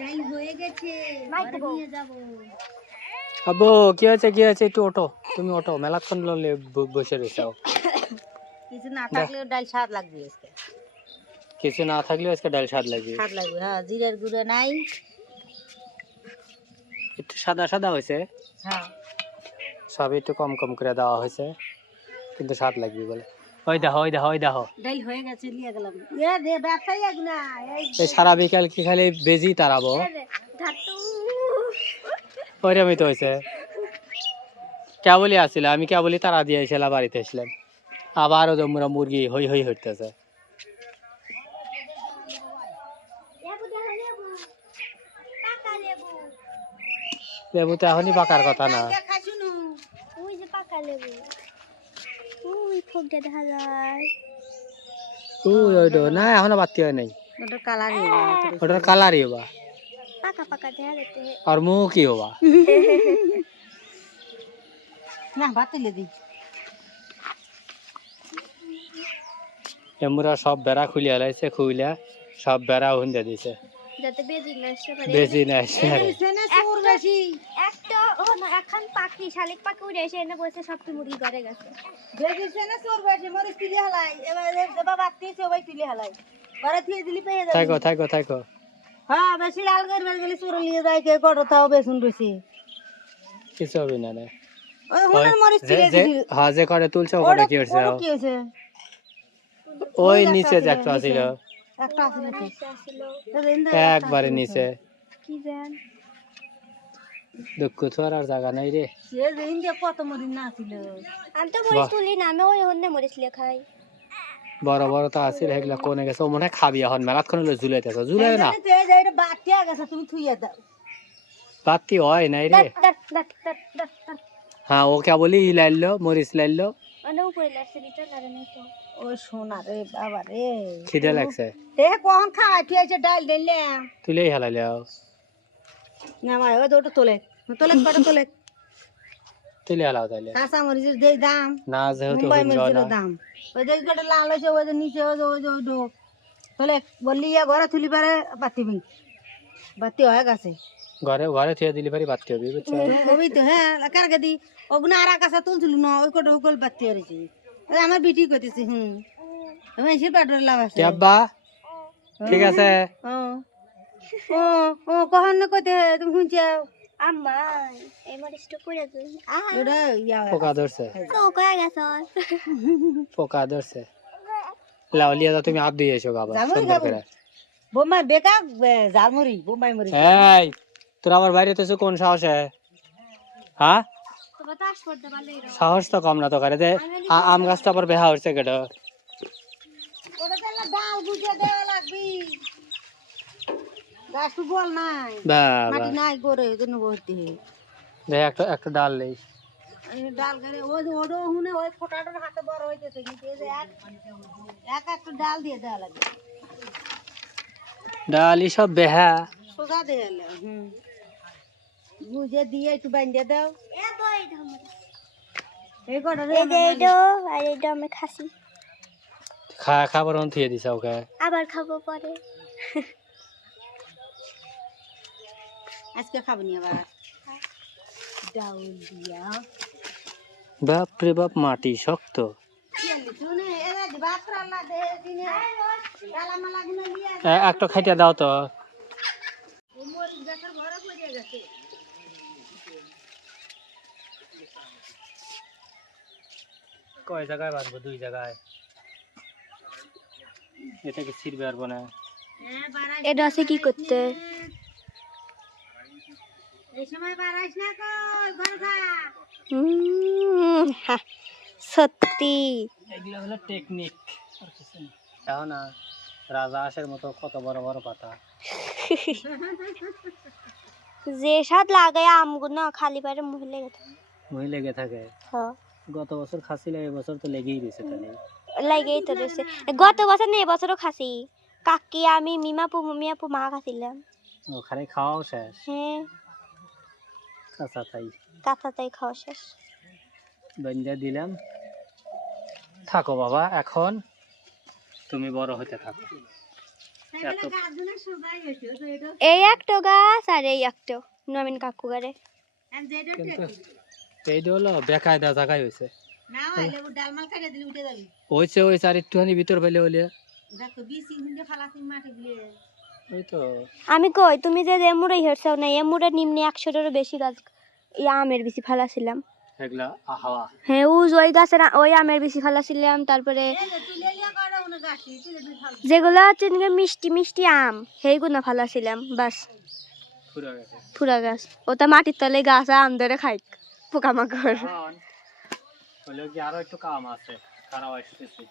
ডাল হয়ে গেছে। ঘরে নিয়ে যাব। আব্বু কি হয়েছে কি হয়েছে? একটু ওঠো। তুমি ওঠো মেলাক্ষণ ললে বসে কিছু না থাকলেও ডাল স্বাদ লাগবে আজকে। কিছু না থাকলেও আজকে ডাল স্বাদ লাগবে। স্বাদ লাগবে হ্যাঁ জিরের গুঁড়ো নাই। একটু সাদা সাদা হয়েছে। হ্যাঁ। সব একটু কম কম করে দেওয়া হয়েছে। কিন্তু স্বাদ লাগবে বলে। ওই দেখো ওই দেখো ওই দেখো। হয়ে গেছে নিয়ে গেলাম। এ দে ব্যবসায়ী এক না এই সারা বিকাল কি খালি বেজি তারাবো ওইরকমই তো হয়েছে কেবলই আসছিল আমি কেবলই তারা দিয়ে এসেছিলাম বাড়িতে এসলাম আবারও জমুরা মুরগি হই হই হইতেছে। লেবু দেখো তো এখনই পাকার কথা না। ওই যে পাকা লেবু ওই ফোকটা দেখা যায় ওই ওইটো না এখনও বাতি হয় নাই ওটা কালার ওটার কালারই হবা পাকা পাকা দেখা যেতে আর মুখ কি হবা না ভাত তুলে দি এমুরা সব বেড়া খুলে লাইছে খুইলা সব বেড়া হুন্দে দিছে যাতে বেজি না পারে বেশি না এসে আরে। বেশি একটা ও না এখন পাখি শালিক পাখি উড়ে এসে এনে বলছে সবটি মুরগি ঘরে গেছে। বেশি সেনে সুর বেশি? মরে তুলে হালাই এবার এবার বাতি সে ওই তুলে হালাই ঘরে তুলে দিলি পেয়ে যাবে। থাকো থাকো থাকো। হ্যাঁ বেশি লাল করবে গেলে সুর নিয়ে যায় কে কত তাও বেসুন বেশি কিছু হবে না না ওই ওই হুনার মরিচ তুলে যে হ্যাঁ যে করে তুলছে ওটা কি হচ্ছে ওই নিচে যে একটা ছিল। একটা আছে নাকি একবারে নিচে। কি জান? দুঃখ ছোয়ার আর জায়গা নাই রে। সে যে ইন্ডিয়া কত মরিচ না ছিল। আমি তো মরিচ তুলি না আমি ওই অন্য মরিচ লিয়ে খাই। বড় বড় তো আছে এগুলা কোনে গেছে? ও মনে খাবি এখন মেলাক্ষণ হলো ঝুলাইতেছ? ঝুলাই না? যে যে বাটিয়া গেছে তুমি থুইয়া দাও। বাতি হয় নাই রে। হ্যাঁ ও কেবলই লাইলো মরিচ লাইলো মানে তো। ওই সোনা রে বাবা রে। খিদে লাগছে। এ কখন ডাল দিলাম তুলেই হেলাইলে না মা ওই তো তোলে। তোলে কটা তোলে। তুলে হেলাও তাইলে। কাঁচা মরিচের যেই দাম না যেহেতু মুম্বাই মরিচের দাম। ওই যে কটা লাল হয়েছে ওই যে নিচে ওই যে ওই যে তোলে বললি ইয়া ঘরে তুলি পারে বাতিবি বাতি হয়ে গেছে। ঘরে ঘরে থুয়ে দিলি পারি বাতি হবি বুঝছ? ওই তো হ্যাঁ কারকে দি ওগুলো আর কাছে তুলছিল না ওই কটা ওকল বাতি হয়েছে ওই আমার বিটি করতেছে হুম। আমি এসে পেট্রোল লাভ আছে। আব্বা ঠিক আছে? ও ও কখন না কইতে তুমি শুনছো? আম্মা পড়ে যাই আ ওটা ইয়া পোকা ধরছে। তো কয়ে গেছ পোকা ধরছে। লাও লিয়া তুমি হাত দিয়ে এসো বাবা সুন্দর করে। বোম্বাই বেকা ঝালমুড়ি বোম্বাই মুড়ি এই তোর আবার বাইরে তো কোন সাহসে? হ্যাঁ? সাহস তো কম না তো করে দে আম গাছটা আবার বেহা হচ্ছে কেটে ডাল বুঝে দেওয়া লাগবি। গাছ তো বল নাই। বাবা মাটি নাই করে জন্য ভর্তি দেখ একটা একটা ডাল নেই ডাল করে ওই ওডো হুনে ওই ফোটাটার হাতে বড় হইতেছে কিন্তু এই যে এক এক একটা ডাল দিয়ে দেওয়া লাগবে। ডালি সব বেহা। সোজা দিয়ে হুম। বুঝে দিয়ে একটু বান্ধে দাও। এই কটা আর এইটা আমি খাসি। খা খাবার অন থুয়ে দিছে ওকে। আবার খাব পরে। আজকে খাব নি আবার? ডাউল দিয়া বাপ রে বাপ মাটি শক্ত শুনে এরা ভাত রান্না দে দিনে। ডালা মালা গুলো নিয়ে এ- একটা খাইতে দাও তো মরিচ গাছের ঘরে পড়ে গেছে কয় জায়গায় বাঁধবো? দুই জায়গায়। এটা কি ছিড়বে পারব না হ্যাঁ এটা আছে কি করতে? এই সময় বাড়াইস না কই ঘর খা উম, হা, সত্যি। এগুলো হলো টেকনিক আর তাও না রাজা হাঁসের মতো কত বড় বড় পাতা। যে স্বাদ লাগে আমগুলো না খালি পারে মুহে লেগে মুই লেগে থাকে। হ্যাঁ। গত বছর খাসি খাসিলে এবছর তো লেগেই রয়েছে তাহলে। লাগেই তো রয়েছে। গত বছর না এবছরও খাসি। কাকি আমি মিমাপু মিয়াপু মা খাসিলাম। ও ওখানে খাওয়াও শেষ? হ্যাঁ। কাঁচা তাই। কাঁথা তাই খাওয়া শেষ। বেঁধে দিলাম। থাকো বাবা এখন তুমি বড় হতে থাকো। এই একটা গাছ আর এই একটা নবীন কাকু গারে এইটা হলো বেকায়দা জায়গায় হয়েছে হয়েছে আর একটুখানি ভিতর পেলে হলে ওই তো আমি কই তুমি যে এমুড়ে হেরছাও না এমুড়ে নিম্নে একশোটারও বেশি গাছ এই আমের বেশি ফালাছিলাম। হ্যাঁ উজ ওই গাছের ওই আমের বেশি ফালাছিলাম তারপরে ফাল যেগুলো হচ্ছে মিষ্টি মিষ্টি আম সেইগুলো ফালাছিলাম বাস পুরো গেছে। ওটা মাটির তলে গাছ আম ধরে খাই পোকামাকড়। হলো কি আরও একটু কাম আছে খারাপ আসতেছি।